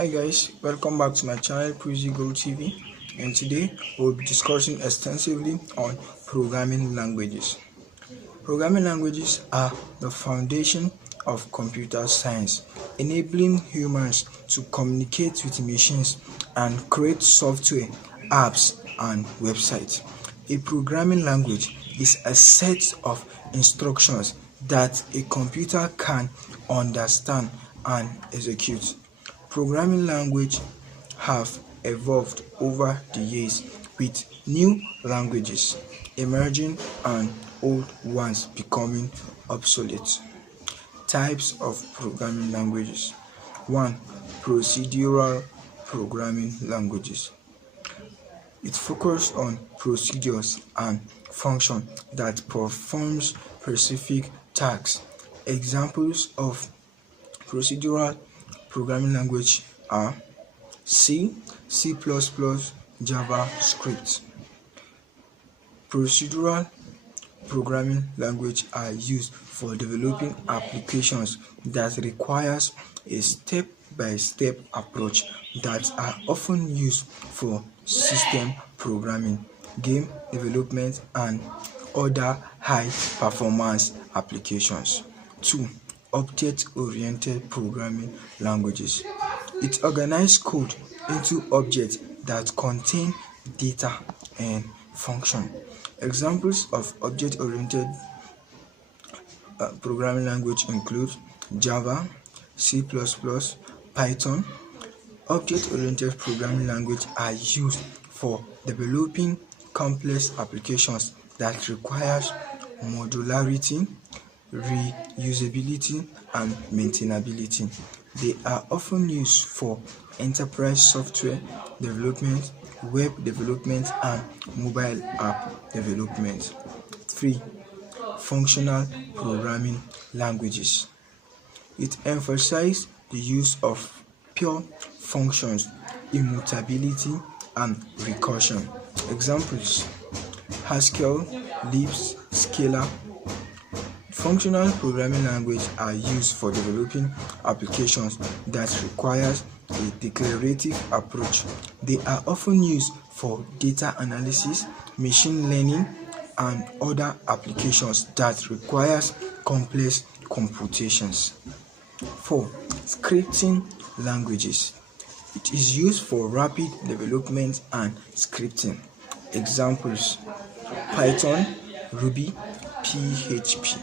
Hi guys, welcome back to my channel Crazy Go TV, and today we'll be discussing extensively on programming languages. Programming languages are the foundation of computer science, enabling humans to communicate with machines and create software, apps, and websites. A programming language is a set of instructions that a computer can understand and execute. Programming languages have evolved over the years, with new languages emerging and old ones becoming obsolete. Types of programming languages. 1. Procedural programming languages. It focuses on procedures and functions that perform specific tasks. Examples of procedural programming language are C, C++, JavaScript. Procedural programming languages are used for developing applications that requires a step-by-step approach that are often used for system programming, game development, and other high-performance applications. 2. Object-oriented programming languages. It organizes code into objects that contain data and function. Examples of object-oriented programming language include Java, C++, Python. Object-oriented programming languages are used for developing complex applications that requires modularity, reusability, and maintainability. They are often used for enterprise software development, web development, and mobile app development. 3. Functional programming languages. It emphasizes the use of pure functions, immutability, and recursion. Examples: Haskell, Lisp, Scala. Functional programming languages are used for developing applications that require a declarative approach. They are often used for data analysis, machine learning, and other applications that requires complex computations. 4. Scripting languages. It is used for rapid development and scripting. Examples: Python, Ruby, PHP.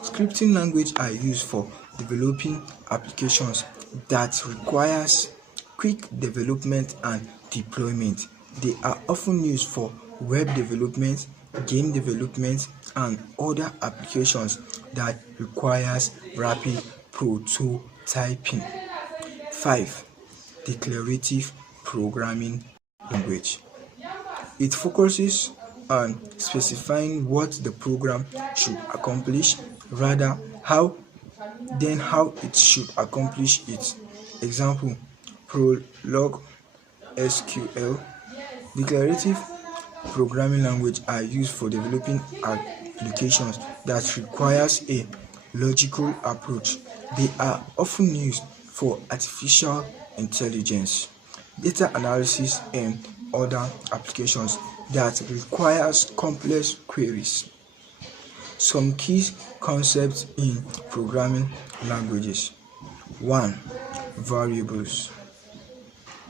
Scripting languages are used for developing applications that requires quick development and deployment. They are often used for web development, game development, and other applications that requires rapid prototyping. 5. Declarative programming language. It focuses on specifying what the program should accomplish, rather than how it should accomplish it. Example: Prolog, SQL. Declarative programming languages are used for developing applications that requires a logical approach. They are often used for artificial intelligence, data analysis, and other applications that requires complex queries. Some key concepts in programming languages. 1. Variables.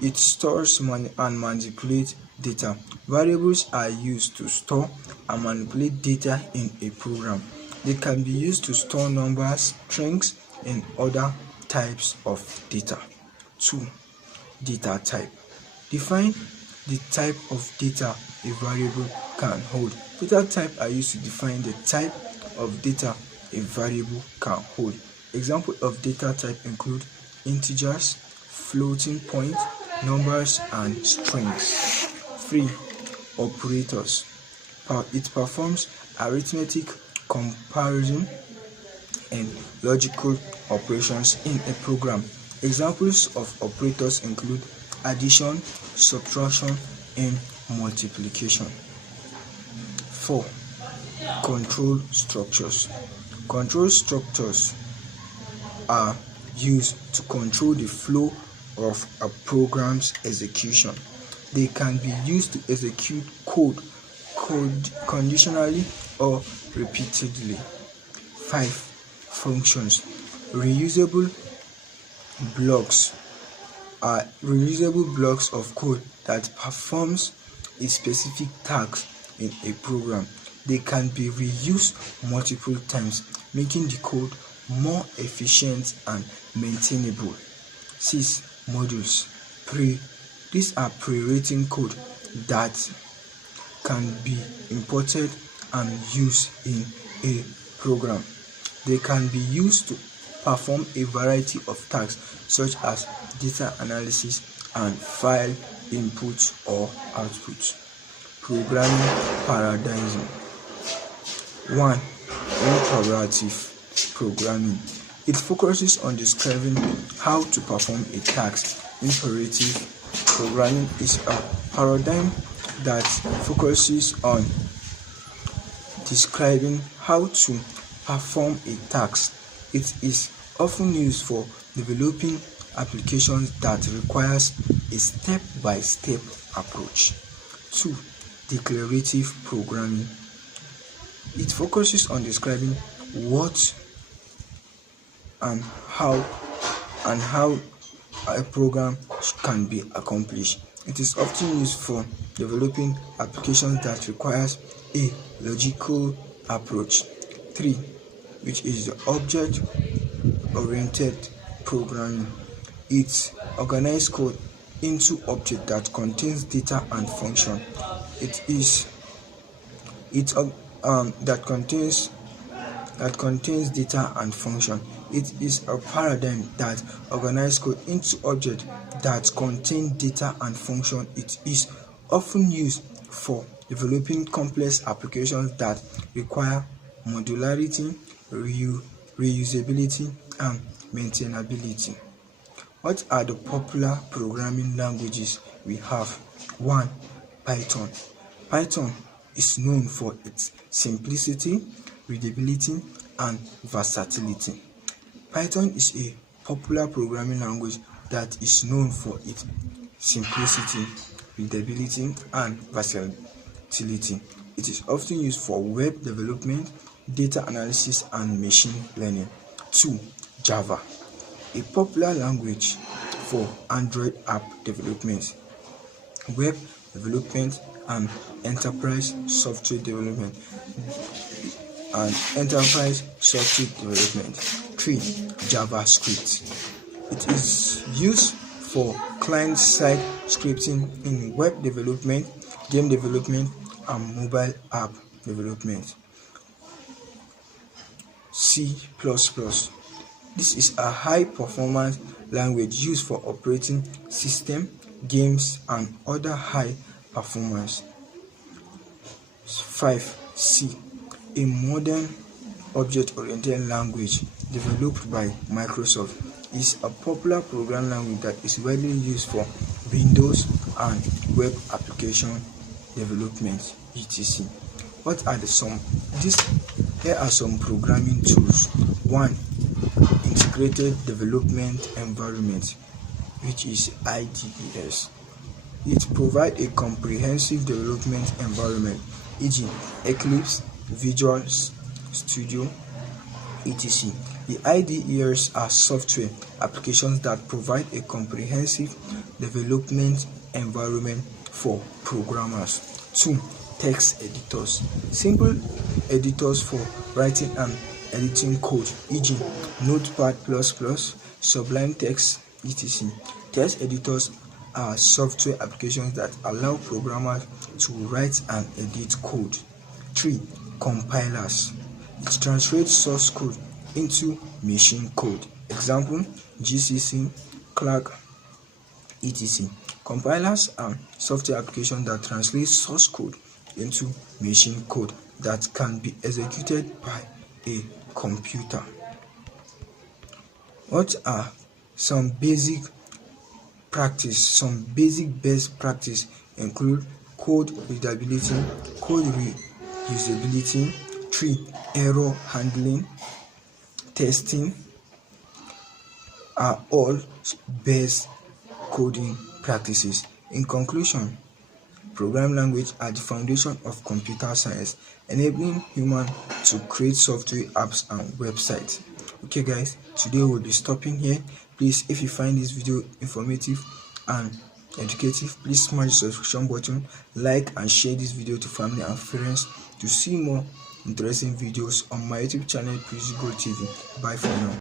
It stores and manipulates data. Variables are used to store and manipulate data in a program. They can be used to store numbers, strings, and other types of data. 2. Data type. Define the type of data a variable can hold. Data types are used to define the type of data a variable can hold. Examples of data type include integers, floating point, numbers, and strings. 3. Operators. It performs arithmetic, comparison, and logical operations in a program. Examples of operators include addition, subtraction, and multiplication. 4. Control structures. Control structures are used to control the flow of a program's execution. They can be used to execute code conditionally or repeatedly. 5. Functions. Reusable blocks are reusable blocks of code that performs a specific task in a program. They can be reused multiple times, making the code more efficient and maintainable. 6. Modules. These are pre-written code that can be imported and used in a program. They can be used to perform a variety of tasks such as data analysis and file input or output. Programming paradigm. 1. Imperative programming. It focuses on describing how to perform a task. Imperative programming is a paradigm that focuses on describing how to perform a task. It is often used for developing applications that requires a step-by-step approach. 2. Declarative programming. It focuses on describing what and how a program can be accomplished. It is often used for developing applications that requires a logical approach. 3. Which is the object-oriented programming. It organizes code into objects that contains data and function. That contains data and function. It is a paradigm that organizes code into objects that contain data and function. It is often used for developing complex applications that require modularity, reusability, and maintainability. What are the popular programming languages we have? 1. Python. Python is known for its simplicity, readability, and versatility. Python is a popular programming language that is known for its simplicity, readability, and versatility. It is often used for web development, data analysis, and machine learning. 2. Java, a popular language for Android app development, web development, and enterprise software development. 3. JavaScript. It is used for client-side scripting in web development, game development, and mobile app development. C++. This is a high-performance language used for operating systems, games, and other high-performance. 5. C. A modern object-oriented language developed by Microsoft is a popular programming language that is widely used for Windows and web application development, etc. Here are some programming tools. 1. Integrated Development Environment, which is IDEs. It provides a comprehensive development environment, e.g. Eclipse, Visual Studio, etc. The IDEs are software applications that provide a comprehensive development environment for programmers. 2. Text editors. Simple editors for writing and editing code, e.g. Notepad++, Sublime Text, etc. Text editors are software applications that allow programmers to write and edit code. 3. Compilers. It translates source code into machine code. Example: GCC, Clark, etc. Compilers are software applications that translate source code into machine code that can be executed by a computer. What are some basic best practice include code readability, code reusability. 3. Error handling, testing are all best coding practices. In conclusion, programming languages are the foundation of computer science, enabling humans to create software, apps, and websites. Okay guys, today we'll be stopping here. Please, if you find this video informative and educative, please smash the subscription button, like and share this video to family and friends to see more interesting videos on my YouTube channel, Prezi Gold TV. Bye for now.